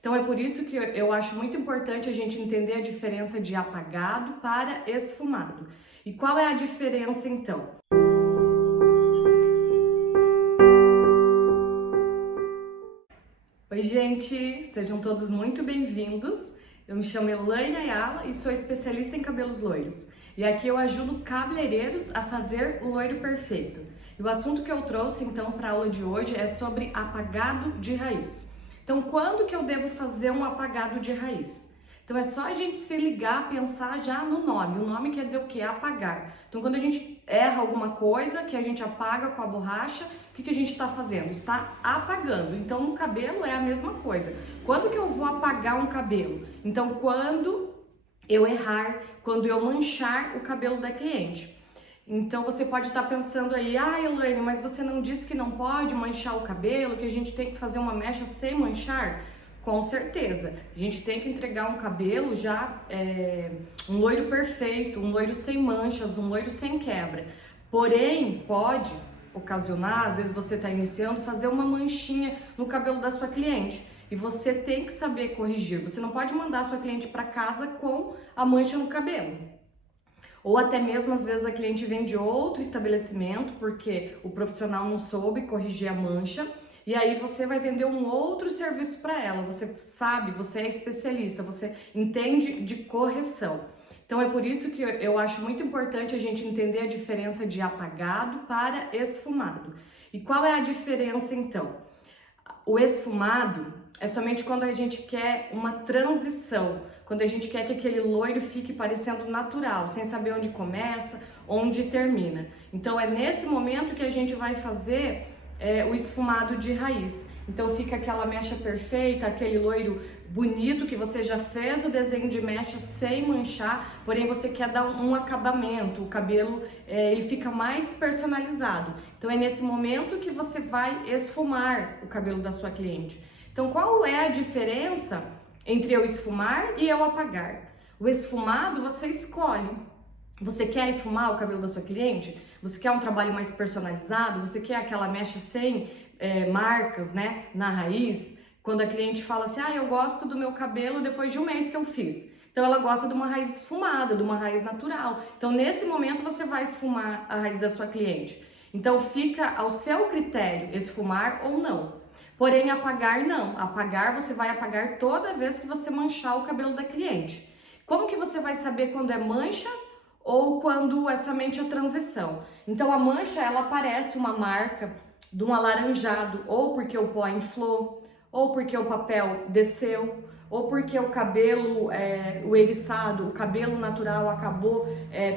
Então é por isso que eu acho muito importante a gente entender a diferença de apagado para esfumado. E qual é a diferença então? Oi, gente, sejam todos muito bem-vindos. Eu me chamo Elaine Ayala e sou especialista em cabelos loiros. E aqui eu ajudo cabeleireiros a fazer o loiro perfeito. E o assunto que eu trouxe então para a aula de hoje é sobre apagado de raiz. Então, quando que eu devo fazer um apagado de raiz? Então é só a gente se ligar, pensar já no nome. O nome quer dizer o quê? Apagar. Então quando a gente erra alguma coisa, que a gente apaga com a borracha, o que a gente está fazendo? Está apagando. Então no cabelo é a mesma coisa. Quando que eu vou apagar um cabelo? Então quando eu errar, quando eu manchar o cabelo da cliente. Então você pode estar pensando aí, Elaine, mas você não disse que não pode manchar o cabelo, que a gente tem que fazer uma mecha sem manchar? Com certeza, a gente tem que entregar um cabelo já, um loiro perfeito, um loiro sem manchas, um loiro sem quebra. Porém, pode ocasionar, às vezes você está iniciando, fazer uma manchinha no cabelo da sua cliente. E você tem que saber corrigir. Você não pode mandar a sua cliente para casa com a mancha no cabelo. Ou até mesmo, às vezes, a cliente vem de outro estabelecimento porque o profissional não soube corrigir a mancha. E aí você vai vender um outro serviço para ela. Você sabe, você é especialista, você entende de correção. Então é por isso que eu acho muito importante a gente entender a diferença de apagado para esfumado. E qual é a diferença então? O esfumado é somente quando a gente quer uma transição, quando a gente quer que aquele loiro fique parecendo natural, sem saber onde começa, onde termina. Então é nesse momento que a gente vai fazer o esfumado de raiz. Então fica aquela mecha perfeita, aquele loiro bonito que você já fez o desenho de mecha sem manchar, porém você quer dar um acabamento, o cabelo ele fica mais personalizado. Então é nesse momento que você vai esfumar o cabelo da sua cliente. Então qual é a diferença entre eu esfumar e eu apagar? O esfumado você escolhe. Você quer esfumar o cabelo da sua cliente? Você quer um trabalho mais personalizado? Você quer aquela mecha sem marcas, né, na raiz? Quando a cliente fala assim, eu gosto do meu cabelo depois de um mês que eu fiz. Então ela gosta de uma raiz esfumada, de uma raiz natural. Então nesse momento você vai esfumar a raiz da sua cliente. Então fica ao seu critério esfumar ou não. Porém apagar não. Apagar você vai apagar toda vez que você manchar o cabelo da cliente. Como que você vai saber quando é mancha ou quando é somente a transição? Então a mancha ela aparece uma marca de um alaranjado, ou porque o pó inflou, ou porque o papel desceu, ou porque o cabelo, o eriçado, o cabelo natural acabou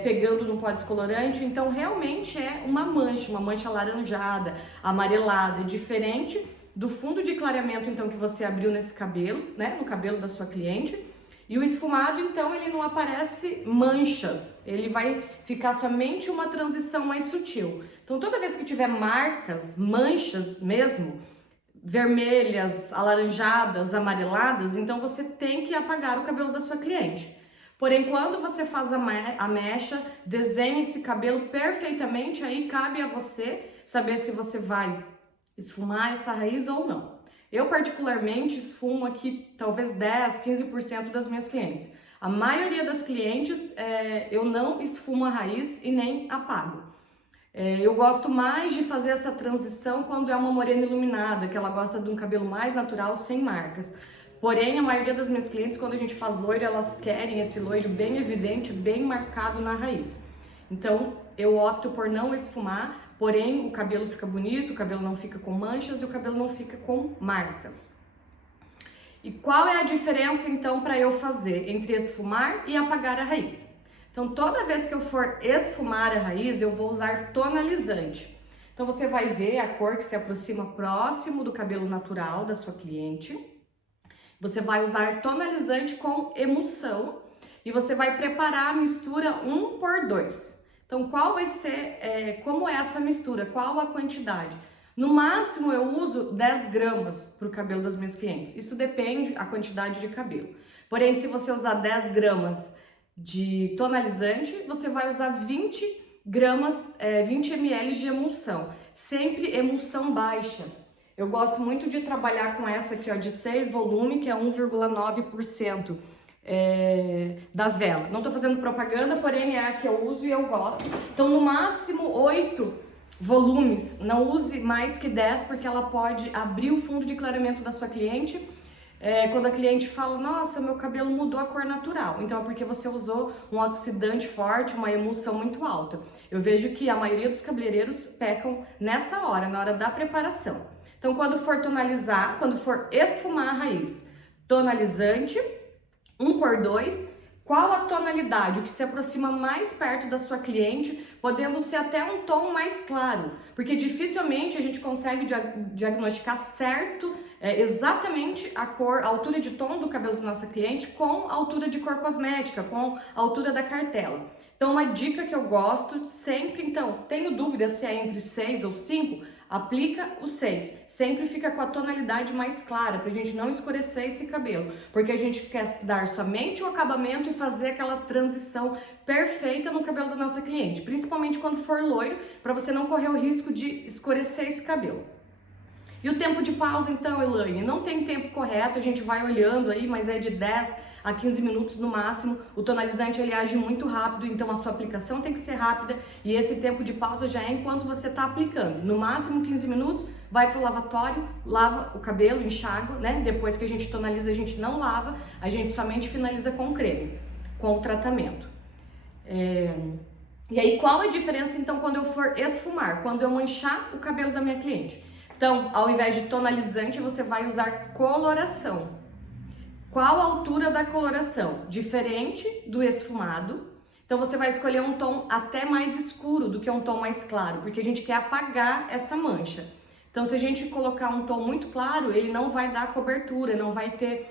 pegando no pó descolorante. Então realmente é uma mancha alaranjada, amarelada, diferente do fundo de clareamento então que você abriu nesse cabelo, né, no cabelo da sua cliente. E o esfumado, então, ele não aparece manchas, ele vai ficar somente uma transição mais sutil. Então, toda vez que tiver marcas, manchas mesmo, vermelhas, alaranjadas, amareladas, então você tem que apagar o cabelo da sua cliente. Porém, quando você faz a mecha, desenha esse cabelo perfeitamente, aí cabe a você saber se você vai esfumar essa raiz ou não. Eu particularmente esfumo aqui talvez 10, 15% das minhas clientes. A maioria das clientes eu não esfumo a raiz e nem apago. Eu gosto mais de fazer essa transição quando é uma morena iluminada, que ela gosta de um cabelo mais natural, sem marcas. Porém, a maioria das minhas clientes, quando a gente faz loiro, elas querem esse loiro bem evidente, bem marcado na raiz. Então, eu opto por não esfumar, porém o cabelo fica bonito, o cabelo não fica com manchas e o cabelo não fica com marcas. E qual é a diferença então para eu fazer entre esfumar e apagar a raiz? Então toda vez que eu for esfumar a raiz, eu vou usar tonalizante. Então você vai ver a cor que se aproxima próximo do cabelo natural da sua cliente. Você vai usar tonalizante com emulsão e você vai preparar a mistura 1/2. Então, qual vai ser, como é essa mistura? Qual a quantidade? No máximo, eu uso 10 gramas para o cabelo das minhas clientes. Isso depende da quantidade de cabelo. Porém, se você usar 10 gramas de tonalizante, você vai usar 20 ml de emulsão. Sempre emulsão baixa. Eu gosto muito de trabalhar com essa aqui, ó, de 6 volume, que é 1,9% da vela. Não tô fazendo propaganda, porém é a que eu uso e eu gosto. Então, no máximo 8 volumes, não use mais que 10, porque ela pode abrir o fundo de clareamento da sua cliente. Quando a cliente fala, nossa, meu cabelo mudou a cor natural. Então é porque você usou um oxidante forte, uma emulsão muito alta. Eu vejo que a maioria dos cabeleireiros pecam nessa hora, na hora da preparação. Então quando for tonalizar, quando for esfumar a raiz, tonalizante, 1x2, qual a tonalidade, o que se aproxima mais perto da sua cliente, podendo ser até um tom mais claro, porque dificilmente a gente consegue diagnosticar certo exatamente a cor, a altura de tom do cabelo da nossa cliente com a altura de cor cosmética, com a altura da cartela. Então uma dica que eu gosto sempre, então, tenho dúvida se é entre 6 ou 5, aplica o 6. Sempre fica com a tonalidade mais clara, pra gente não escurecer esse cabelo. Porque a gente quer dar somente o acabamento e fazer aquela transição perfeita no cabelo da nossa cliente. Principalmente quando for loiro, pra você não correr o risco de escurecer esse cabelo. E o tempo de pausa, então, Elaine? Não tem tempo correto, a gente vai olhando aí, mas é de 10 a 15 minutos no máximo. O tonalizante, ele age muito rápido, então a sua aplicação tem que ser rápida e esse tempo de pausa já é enquanto você está aplicando. No máximo 15 minutos, vai pro lavatório, lava o cabelo, enxágua, né? Depois que a gente tonaliza, a gente não lava, a gente somente finaliza com creme, com o tratamento. E aí, qual a diferença, então, quando eu for esfumar? Quando eu manchar o cabelo da minha cliente? Então, ao invés de tonalizante, você vai usar coloração. Qual a altura da coloração? Diferente do esfumado. Então, você vai escolher um tom até mais escuro do que um tom mais claro, porque a gente quer apagar essa mancha. Então, se a gente colocar um tom muito claro, ele não vai dar cobertura, não vai ter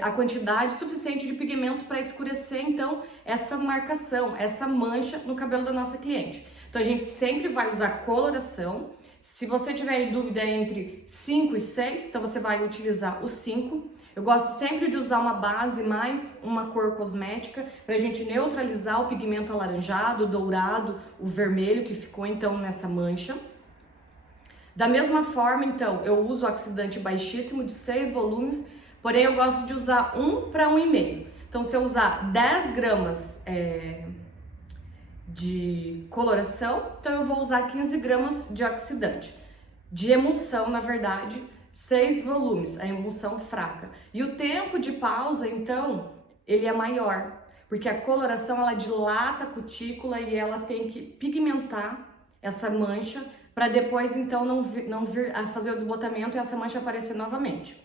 a quantidade suficiente de pigmento para escurecer, então, essa marcação, essa mancha no cabelo da nossa cliente. Então, a gente sempre vai usar coloração. Se você tiver em dúvida entre 5 e 6, então você vai utilizar o 5. Eu gosto sempre de usar uma base mais uma cor cosmética para a gente neutralizar o pigmento alaranjado, o dourado, o vermelho que ficou então nessa mancha. Da mesma forma, então, eu uso oxidante baixíssimo de 6 volumes, porém eu gosto de usar 1 para 1,5. Então, se eu usar 10 gramas de coloração, então eu vou usar 15 gramas de oxidante. De emulsão, na verdade, 6 volumes, a emulsão fraca. E o tempo de pausa, então, ele é maior, porque a coloração, ela dilata a cutícula e ela tem que pigmentar essa mancha para depois, então, não vir a fazer o desbotamento e essa mancha aparecer novamente.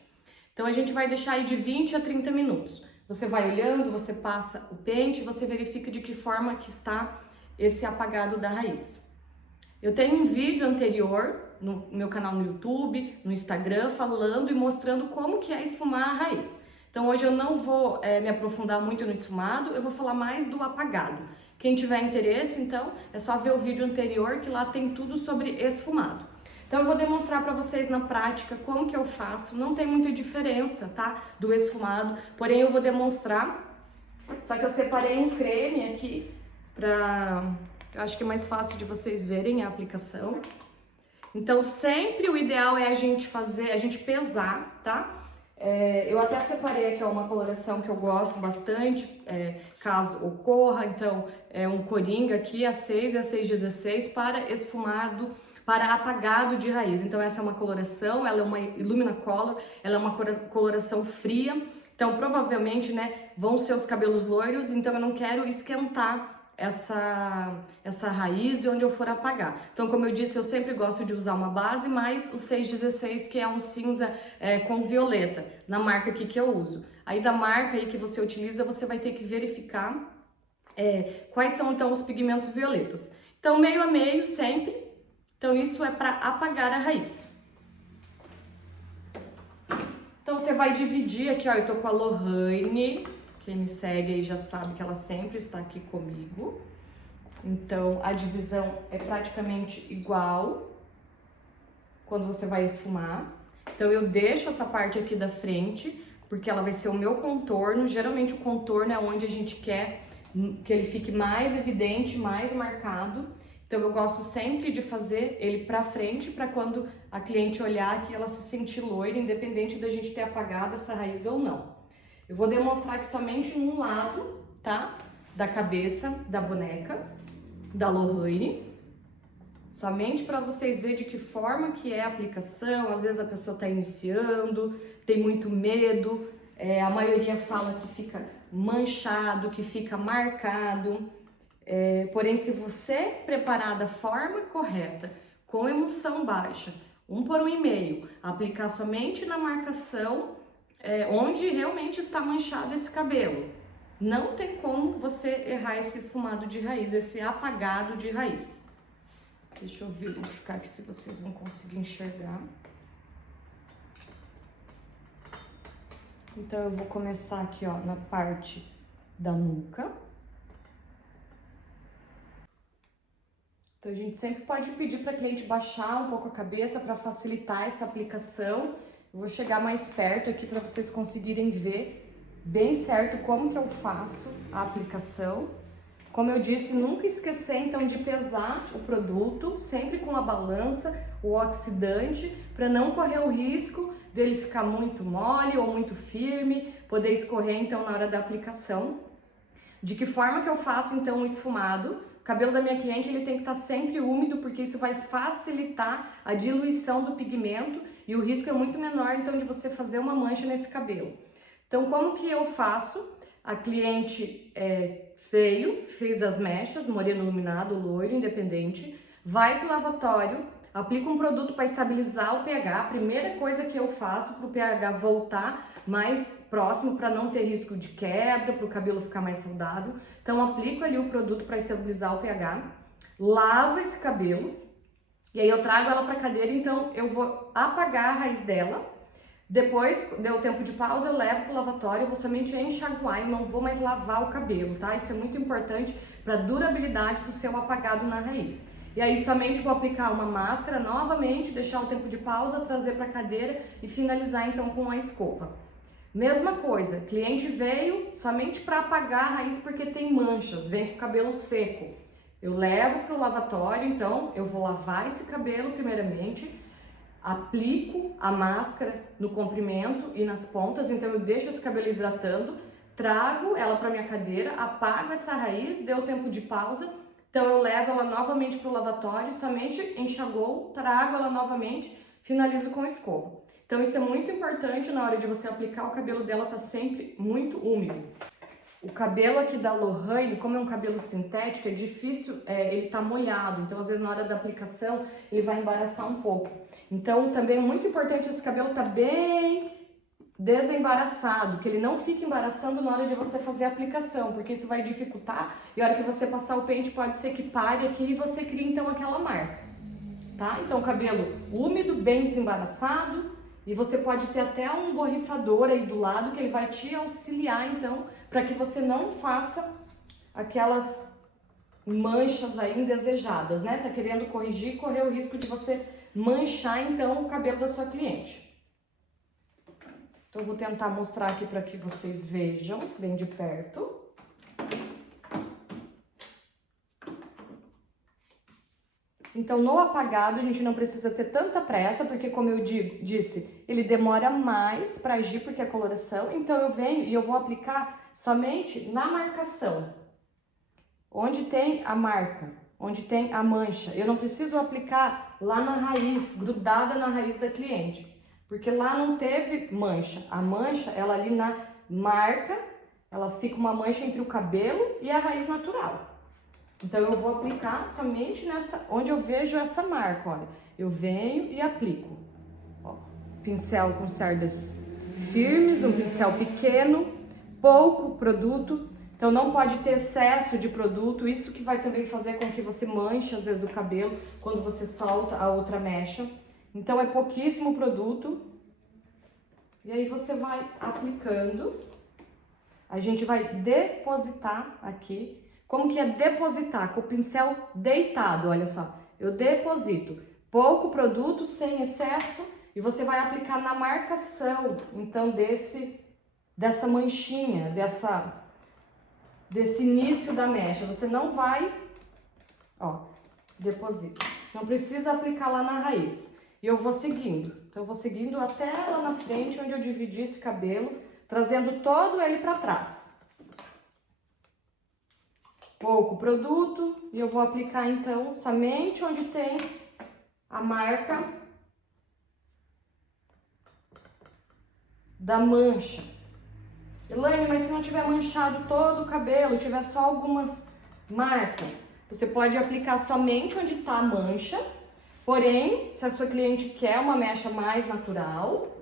Então, a gente vai deixar aí de 20 a 30 minutos. Você vai olhando, você passa o pente, você verifica de que forma que está esse apagado da raiz. Eu tenho um vídeo anterior no meu canal no YouTube, no Instagram, falando e mostrando como que é esfumar a raiz. Então hoje eu não vou me aprofundar muito no esfumado, eu vou falar mais do apagado. Quem tiver interesse, então, é só ver o vídeo anterior que lá tem tudo sobre esfumado. Então eu vou demonstrar para vocês na prática como que eu faço, não tem muita diferença, tá, do esfumado, porém eu vou demonstrar, só que eu separei um creme aqui, eu acho que é mais fácil de vocês verem a aplicação. Então sempre o ideal é a gente pesar, tá? Eu até separei aqui uma coloração que eu gosto bastante, caso ocorra, então é um Coringa aqui, a 6 e a 616 para esfumado, para apagado de raiz. Então essa é uma coloração, ela é uma Illumina Color, ela é uma coloração fria, então provavelmente, né, vão ser os cabelos loiros, então eu não quero esquentar essa raiz de onde eu for apagar. Então, como eu disse, eu sempre gosto de usar uma base, mais o 616, que é um cinza com violeta, na marca aqui que eu uso. Aí da marca aí que você utiliza, você vai ter que verificar quais são então os pigmentos violetas. Então, meio a meio sempre. Então, isso é para apagar a raiz. Então, você vai dividir aqui, ó, eu tô com a Lohane. Quem me segue aí já sabe que ela sempre está aqui comigo. Então, a divisão é praticamente igual quando você vai esfumar. Então, eu deixo essa parte aqui da frente, porque ela vai ser o meu contorno. Geralmente, o contorno é onde a gente quer que ele fique mais evidente, mais marcado. Então eu gosto sempre de fazer ele pra frente, para quando a cliente olhar que ela se sentir loira, independente da gente ter apagado essa raiz ou não. Eu vou demonstrar aqui somente um lado, tá? Da cabeça da boneca, da Lohane. Somente para vocês verem de que forma que é a aplicação. Às vezes a pessoa está iniciando, tem muito medo, a maioria fala que fica manchado, que fica marcado. Porém, se você preparar da forma correta, com emulsão baixa, 1 por 1,5, aplicar somente na marcação onde realmente está manchado esse cabelo, não tem como você errar esse esfumado de raiz, esse apagado de raiz. Deixa eu verificar aqui se vocês vão conseguir enxergar. Então, eu vou começar aqui, ó, na parte da nuca. Então, a gente sempre pode pedir para a cliente baixar um pouco a cabeça para facilitar essa aplicação. Eu vou chegar mais perto aqui para vocês conseguirem ver bem certo como que eu faço a aplicação. Como eu disse, nunca esquecer então de pesar o produto, sempre com a balança, o oxidante, para não correr o risco dele ficar muito mole ou muito firme, poder escorrer então na hora da aplicação. De que forma que eu faço então o esfumado? O cabelo da minha cliente ele tem que estar sempre úmido, porque isso vai facilitar a diluição do pigmento e o risco é muito menor então de você fazer uma mancha nesse cabelo. Então como que eu faço? A cliente fez as mechas, moreno iluminado, loiro, independente, vai pro lavatório, aplica um produto para estabilizar o pH. A primeira coisa que eu faço para o pH voltar mais próximo, para não ter risco de quebra, para o cabelo ficar mais saudável. Então, aplico ali o produto para estabilizar o pH, lavo esse cabelo, e aí eu trago ela para a cadeira, então eu vou apagar a raiz dela. Depois, deu tempo de pausa, eu levo pro lavatório, eu vou somente enxaguar e não vou mais lavar o cabelo, tá? Isso é muito importante para durabilidade do seu apagado na raiz. E aí somente vou aplicar uma máscara novamente, deixar o tempo de pausa, trazer para a cadeira e finalizar então com a escova. Mesma coisa, cliente veio somente para apagar a raiz porque tem manchas, vem com o cabelo seco. Eu levo pro lavatório, então eu vou lavar esse cabelo primeiramente, aplico a máscara no comprimento e nas pontas, então eu deixo esse cabelo hidratando, trago ela para minha cadeira, apago essa raiz, deu tempo de pausa, então eu levo ela novamente para o lavatório, somente enxagou, trago ela novamente, finalizo com escova. Então isso é muito importante na hora de você aplicar, o cabelo dela tá sempre muito úmido. O cabelo aqui da Lohane, como é um cabelo sintético, é difícil, ele tá molhado, então às vezes na hora da aplicação ele vai embaraçar um pouco. Então também é muito importante esse cabelo tá bem desembaraçado, que ele não fique embaraçando na hora de você fazer a aplicação, porque isso vai dificultar e a hora que você passar o pente pode ser que pare aqui e você crie então aquela marca, tá? Então cabelo úmido, bem desembaraçado, e você pode ter até um borrifador aí do lado que ele vai te auxiliar então, para que você não faça aquelas manchas aí indesejadas, né? Tá querendo corrigir e correr o risco de você manchar então o cabelo da sua cliente. Então eu vou tentar mostrar aqui para que vocês vejam bem de perto. Então no apagado a gente não precisa ter tanta pressa, porque como eu disse, ele demora mais para agir porque é coloração. Então eu venho e eu vou aplicar somente na marcação, onde tem a marca, onde tem a mancha. Eu não preciso aplicar lá na raiz, grudada na raiz da cliente, porque lá não teve mancha. A mancha, ela ali na marca, ela fica uma mancha entre o cabelo e a raiz natural. Então eu vou aplicar somente nessa, onde eu vejo essa marca, olha. Eu venho e aplico. Ó, pincel com cerdas firmes, um pincel pequeno, pouco produto. Então não pode ter excesso de produto, isso que vai também fazer com que você manche às vezes o cabelo quando você solta a outra mecha. Então é pouquíssimo produto. E aí você vai aplicando. A gente vai depositar aqui. Como que é depositar? Com o pincel deitado, olha só. Eu deposito pouco produto, sem excesso, e você vai aplicar na marcação, então, dessa manchinha, desse início da mecha. Você não vai, ó, deposito. Não precisa aplicar lá na raiz. E eu vou seguindo. Então, eu vou seguindo até lá na frente, onde eu dividi esse cabelo, trazendo todo ele para trás. Pouco produto, e eu vou aplicar, então, somente onde tem a marca da mancha. Elaine, mas se não tiver manchado todo o cabelo, tiver só algumas marcas, você pode aplicar somente onde está a mancha. Porém, se a sua cliente quer uma mecha mais natural,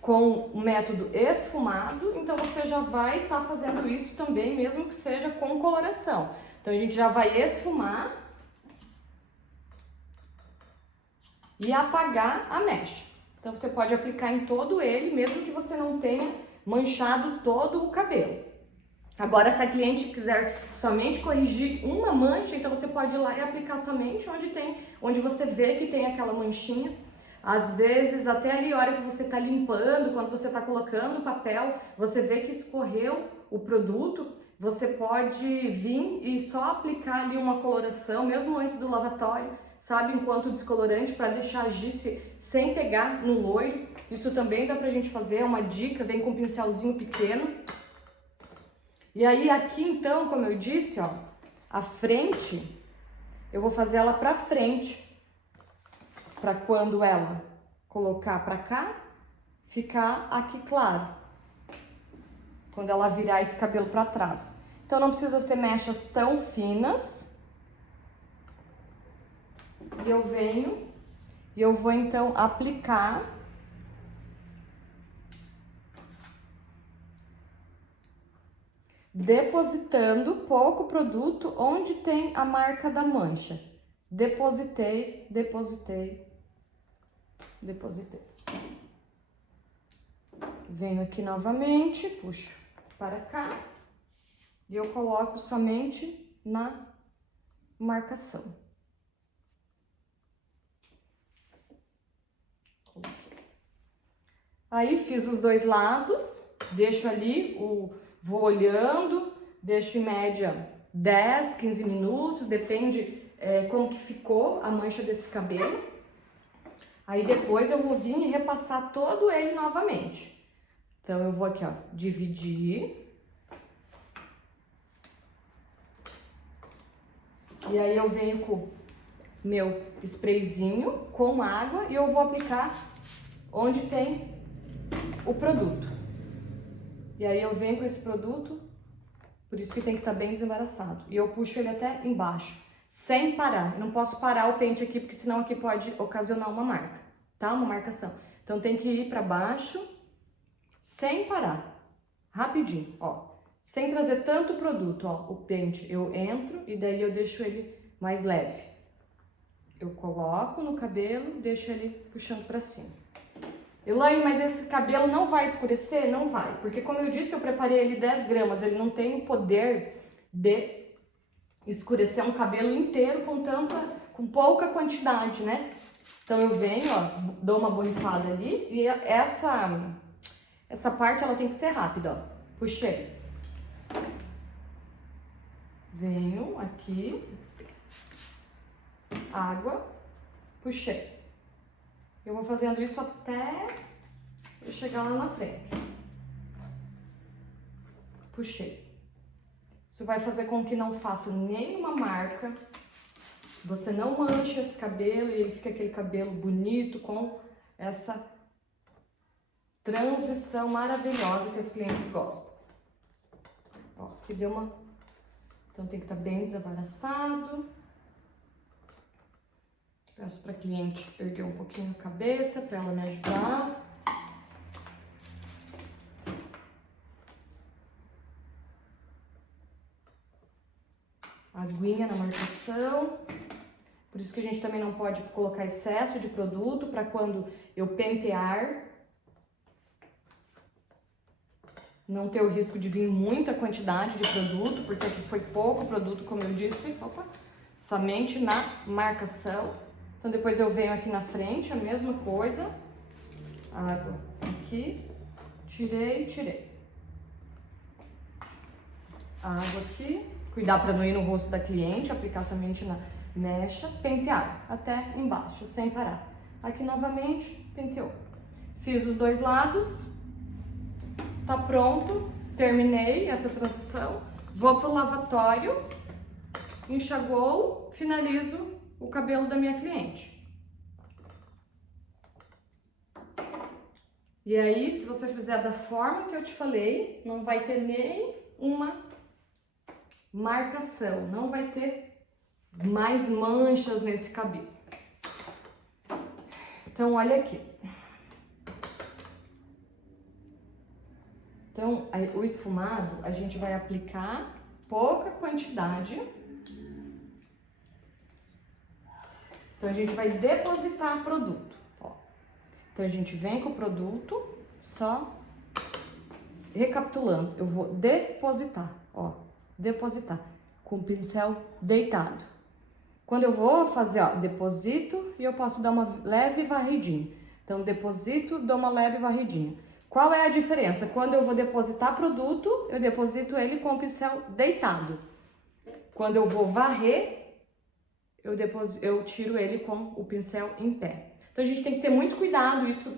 com o método esfumado, então você já vai estar fazendo isso também, mesmo que seja com coloração. Então a gente já vai esfumar e apagar a mecha. Então você pode aplicar em todo ele, mesmo que você não tenha manchado todo o cabelo. Agora, se a cliente quiser somente corrigir uma mancha, então você pode ir lá e aplicar somente onde você vê que tem aquela manchinha. Às vezes, até ali, a hora que você está limpando, quando você está colocando o papel, você vê que escorreu o produto, você pode vir e só aplicar ali uma coloração, mesmo antes do lavatório, sabe, enquanto descolorante, para deixar agir sem pegar no loiro. Isso também dá pra gente fazer, é uma dica, vem com um pincelzinho pequeno. E aí aqui então, como eu disse, ó, a frente, eu vou fazer ela pra frente, pra quando ela colocar pra cá, ficar aqui claro. Quando ela virar esse cabelo pra trás. Então não precisa ser mechas tão finas. E eu venho e eu vou então aplicar depositando pouco produto onde tem a marca da mancha. Depositei, depositei, depositei. Venho aqui novamente, puxo para cá e eu coloco somente na marcação. Aí fiz os dois lados, deixo ali vou olhando, deixo em média 10, 15 minutos, depende como que ficou a mancha desse cabelo. Aí depois eu vou vir e repassar todo ele novamente. Então eu vou aqui, ó, dividir. E aí eu venho com meu sprayzinho com água e eu vou aplicar onde tem o produto. E aí eu venho com esse produto, por isso que tem que estar bem desembaraçado. E eu puxo ele até embaixo, sem parar. Eu não posso parar o pente aqui, porque senão aqui pode ocasionar uma marca, tá? Uma marcação. Então tem que ir para baixo, sem parar. Rapidinho, ó. Sem trazer tanto produto, ó. O pente eu entro e daí eu deixo ele mais leve. Eu coloco no cabelo, deixo ele puxando para cima. Elaine, mas esse cabelo não vai escurecer? Não vai, porque como eu disse, eu preparei ele 10 gramas, ele não tem o poder de escurecer um cabelo inteiro com pouca quantidade, né? Então eu venho, ó, dou uma borrifada ali e essa parte ela tem que ser rápida, ó. Puxei. Venho aqui, água, puxei. Eu vou fazendo isso até eu chegar lá na frente. Puxei. Isso vai fazer com que não faça nenhuma marca. Você não mancha esse cabelo e ele fica aquele cabelo bonito com essa transição maravilhosa que os clientes gostam. Ó, aqui deu uma... Então tem que estar bem desembaraçado. Peço para a cliente erguer um pouquinho a cabeça para ela me ajudar. Aguinha na marcação. Por isso que a gente também não pode colocar excesso de produto para quando eu pentear não ter o risco de vir muita quantidade de produto, porque aqui foi pouco produto, como eu disse. Opa, somente na marcação. Então, depois eu venho aqui na frente, a mesma coisa. Água aqui. Tirei, tirei. Água aqui. Cuidar para não ir no rosto da cliente, aplicar somente na mecha, pentear até embaixo, sem parar. Aqui novamente, penteou. Fiz os dois lados, tá pronto, terminei essa transição. Vou pro lavatório, enxagou, finalizo o cabelo da minha cliente. E aí, se você fizer da forma que eu te falei, não vai ter nem uma marcação, não vai ter mais manchas nesse cabelo. Então, olha aqui. Então, o esfumado, a gente vai aplicar pouca quantidade. Então, a gente vai depositar produto. Ó. Então, a gente vem com o produto, só recapitulando. Eu vou depositar, ó, depositar com o pincel deitado. Quando eu vou fazer, ó, deposito e eu posso dar uma leve varridinha. Então, deposito, dou uma leve varridinha. Qual é a diferença? Quando eu vou depositar produto, eu deposito ele com o pincel deitado. Quando eu vou varrer, eu tiro ele com o pincel em pé. Então, a gente tem que ter muito cuidado. Isso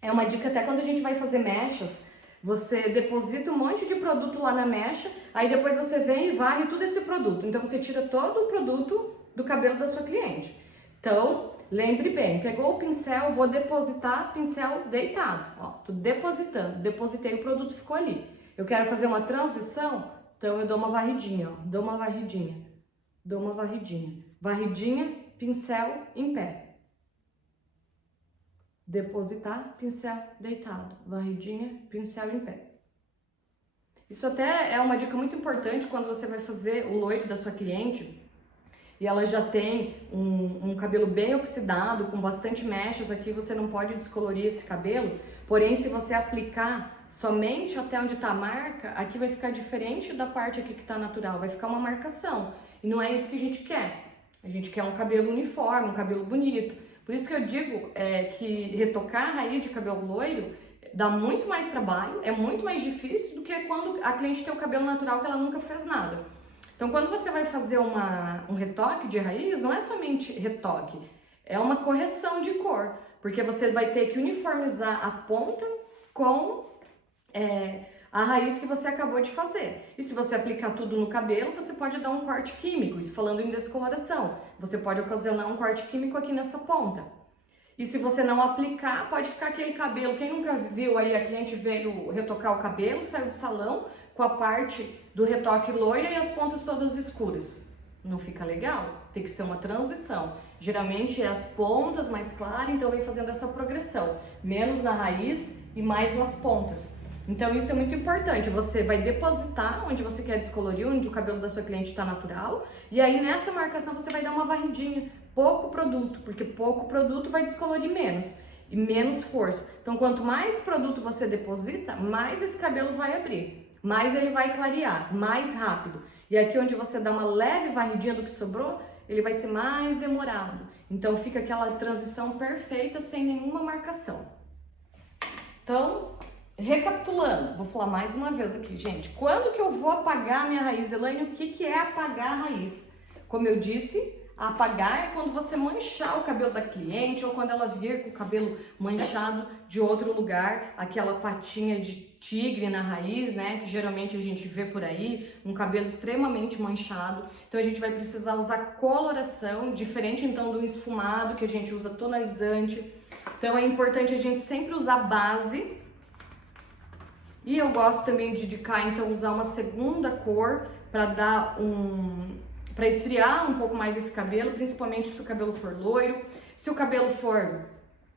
é uma dica até quando a gente vai fazer mechas. Você deposita um monte de produto lá na mecha, aí depois você vem e varre tudo esse produto. Então, você tira todo o produto do cabelo da sua cliente. Então, lembre bem, pegou o pincel, vou depositar pincel deitado. Ó, tô depositando, depositei o produto, ficou ali. Eu quero fazer uma transição, então eu dou uma varridinha, ó, dou uma varridinha, dou uma varridinha. Varridinha, pincel em pé. Depositar, pincel deitado. Varridinha, pincel em pé. Isso até é uma dica muito importante quando você vai fazer o loiro da sua cliente e ela já tem um cabelo bem oxidado, com bastante mechas aqui, você não pode descolorir esse cabelo. Porém, se você aplicar somente até onde está a marca, aqui vai ficar diferente da parte aqui que está natural, vai ficar uma marcação. E não é isso que a gente quer. A gente quer um cabelo uniforme, um cabelo bonito. Por isso que eu digo que retocar a raiz de cabelo loiro dá muito mais trabalho, é muito mais difícil do que quando a cliente tem o cabelo natural que ela nunca fez nada. Então, quando você vai fazer um retoque de raiz, não é somente retoque, é uma correção de cor, porque você vai ter que uniformizar a ponta com a raiz que você acabou de fazer. E se você aplicar tudo no cabelo, você pode dar um corte químico, isso falando em descoloração. Você pode ocasionar um corte químico aqui nessa ponta. E se você não aplicar, pode ficar aquele cabelo. Quem nunca viu aí, a cliente veio retocar o cabelo, saiu do salão com a parte do retoque loira e as pontas todas escuras. Não fica legal? Tem que ser uma transição. Geralmente é as pontas mais claras, então vem fazendo essa progressão. Menos na raiz e mais nas pontas. Então isso é muito importante, você vai depositar onde você quer descolorir, onde o cabelo da sua cliente está natural, e aí nessa marcação você vai dar uma varridinha, pouco produto, porque pouco produto vai descolorir menos, e menos força. Então quanto mais produto você deposita, mais esse cabelo vai abrir, mais ele vai clarear, mais rápido. E aqui onde você dá uma leve varridinha do que sobrou, ele vai ser mais demorado. Então fica aquela transição perfeita, sem nenhuma marcação. Então, recapitulando, vou falar mais uma vez aqui, gente. Quando que eu vou apagar a minha raiz? Elaine, o que é apagar a raiz? Como eu disse, apagar é quando você manchar o cabelo da cliente ou quando ela vir com o cabelo manchado de outro lugar, aquela patinha de tigre na raiz, né? Que geralmente a gente vê por aí, um cabelo extremamente manchado. Então a gente vai precisar usar coloração, diferente então do esfumado, que a gente usa tonalizante. Então é importante a gente sempre usar base. E eu gosto também de indicar, então, usar uma segunda cor para dar para esfriar um pouco mais esse cabelo, principalmente se o cabelo for loiro. Se o cabelo for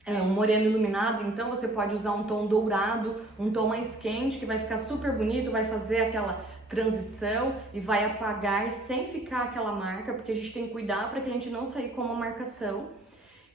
um moreno iluminado, então você pode usar um tom dourado, um tom mais quente, que vai ficar super bonito, vai fazer aquela transição e vai apagar sem ficar aquela marca, porque a gente tem que cuidar para que a gente não sair com uma marcação.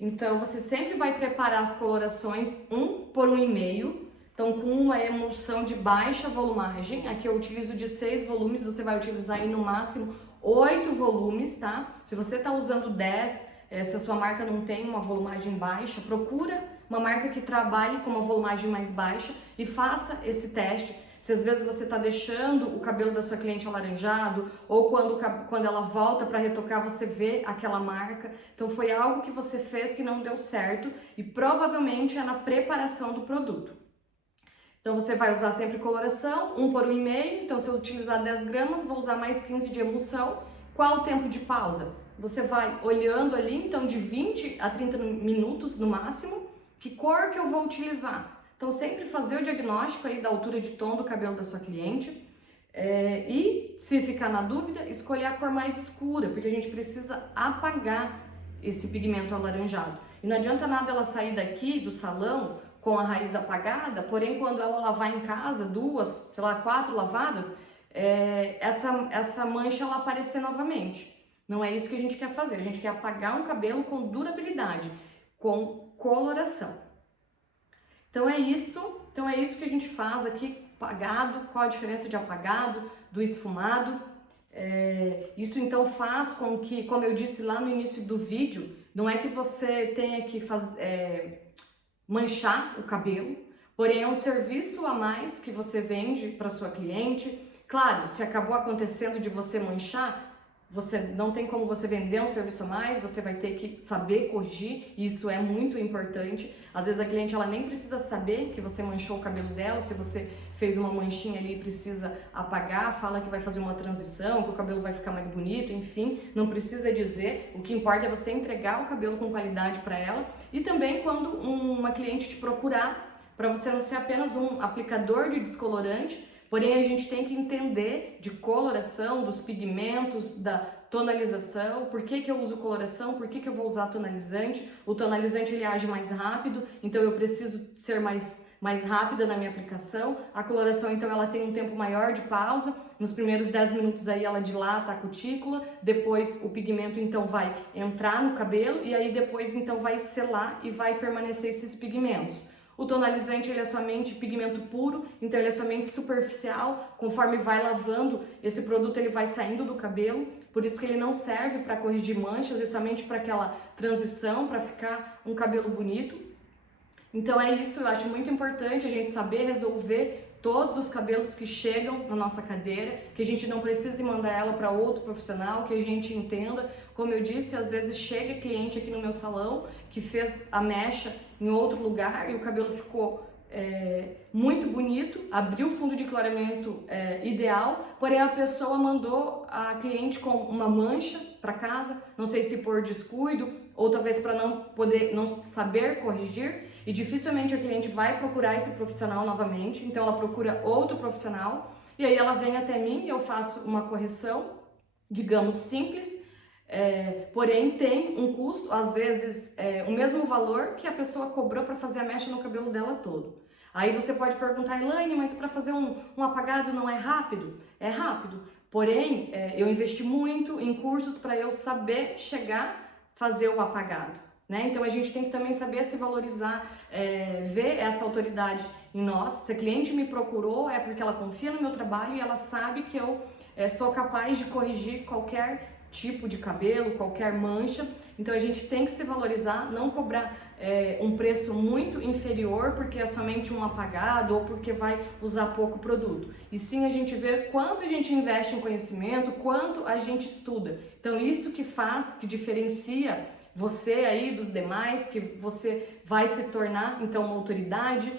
Então, você sempre vai preparar as colorações 1 por 1,5. Então, com uma emulsão de baixa volumagem, aqui eu utilizo de 6 volumes, você vai utilizar aí no máximo 8 volumes, tá? Se você tá usando 10, se a sua marca não tem uma volumagem baixa, procura uma marca que trabalhe com uma volumagem mais baixa e faça esse teste. Se às vezes você está deixando o cabelo da sua cliente alaranjado, ou quando ela volta para retocar você vê aquela marca. Então foi algo que você fez que não deu certo e provavelmente é na preparação do produto. Então você vai usar sempre coloração, 1 por 1,5, então se eu utilizar 10 gramas, vou usar mais 15 de emulsão. Qual o tempo de pausa? Você vai olhando ali, então de 20 a 30 minutos no máximo, que cor que eu vou utilizar. Então sempre fazer o diagnóstico aí da altura de tom do cabelo da sua cliente e, se ficar na dúvida, escolher a cor mais escura, porque a gente precisa apagar esse pigmento alaranjado. E não adianta nada ela sair daqui do salão com a raiz apagada, porém quando ela lavar em casa, 2, 4 lavadas, essa mancha ela aparecer novamente. Não é isso que a gente quer fazer, a gente quer apagar um cabelo com durabilidade, com coloração. Então é isso que a gente faz aqui, apagado. Qual a diferença de apagado do esfumado? Isso então faz com que, como eu disse lá no início do vídeo, não é que você tenha que manchar o cabelo, porém é um serviço a mais que você vende para sua cliente. Claro, se acabou acontecendo de você manchar, você não tem como você vender um serviço a mais, você vai ter que saber corrigir, e isso é muito importante. Às vezes a cliente ela nem precisa saber que você manchou o cabelo dela, se você fez uma manchinha ali e precisa apagar, fala que vai fazer uma transição, que o cabelo vai ficar mais bonito, enfim, não precisa dizer. O que importa é você entregar o cabelo com qualidade para ela. E também quando uma cliente te procurar, para você não ser apenas um aplicador de descolorante, porém a gente tem que entender de coloração, dos pigmentos, da tonalização, por que eu uso coloração, por que eu vou usar tonalizante. O tonalizante ele age mais rápido, então eu preciso ser mais rápida na minha aplicação. A coloração então ela tem um tempo maior de pausa, nos primeiros 10 minutos aí ela dilata a cutícula, depois o pigmento então vai entrar no cabelo e aí depois então vai selar e vai permanecer esses pigmentos. O tonalizante ele é somente pigmento puro, então ele é somente superficial. Conforme vai lavando, esse produto ele vai saindo do cabelo, por isso que ele não serve para corrigir manchas, é somente para aquela transição, para ficar um cabelo bonito. Então é isso, eu acho muito importante a gente saber resolver todos os cabelos que chegam na nossa cadeira, que a gente não precise mandar ela para outro profissional, que a gente entenda. Como eu disse, às vezes chega cliente aqui no meu salão que fez a mecha em outro lugar e o cabelo ficou muito bonito, abriu o fundo de clareamento ideal, porém a pessoa mandou a cliente com uma mancha para casa, não sei se por descuido ou talvez para não saber corrigir, e dificilmente a cliente vai procurar esse profissional novamente, então ela procura outro profissional e aí ela vem até mim e eu faço uma correção, digamos simples, porém tem um custo, às vezes o mesmo valor que a pessoa cobrou para fazer a mecha no cabelo dela todo. Aí você pode perguntar, Elaine, mas para fazer um apagado não é rápido? É rápido, porém eu investi muito em cursos para eu saber fazer o apagado. Né? Então a gente tem que também saber se valorizar, ver essa autoridade em nós. Se a cliente me procurou é porque ela confia no meu trabalho e ela sabe que eu sou capaz de corrigir qualquer tipo de cabelo, qualquer mancha. Então a gente tem que se valorizar, não cobrar um preço muito inferior porque é somente um apagado ou porque vai usar pouco produto. E sim a gente ver quanto a gente investe em conhecimento, quanto a gente estuda. Então isso que diferencia você aí dos demais, que você vai se tornar então uma autoridade,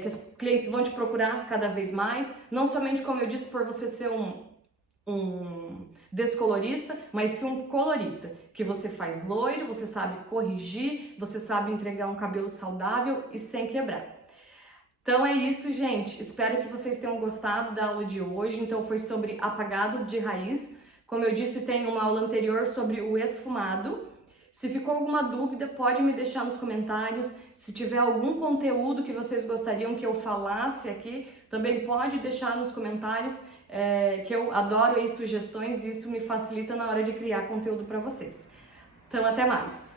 que os clientes vão te procurar cada vez mais, não somente, como eu disse, por você ser um descolorista, mas sim um colorista, que você faz loiro, você sabe corrigir, você sabe entregar um cabelo saudável e sem quebrar. Então é isso, gente, espero que vocês tenham gostado da aula de hoje. Então foi sobre apagado de raiz, como eu disse, tem uma aula anterior sobre o esfumado. Se ficou alguma dúvida, pode me deixar nos comentários. Se tiver algum conteúdo que vocês gostariam que eu falasse aqui, também pode deixar nos comentários, que eu adoro aí sugestões e isso me facilita na hora de criar conteúdo para vocês. Então, até mais!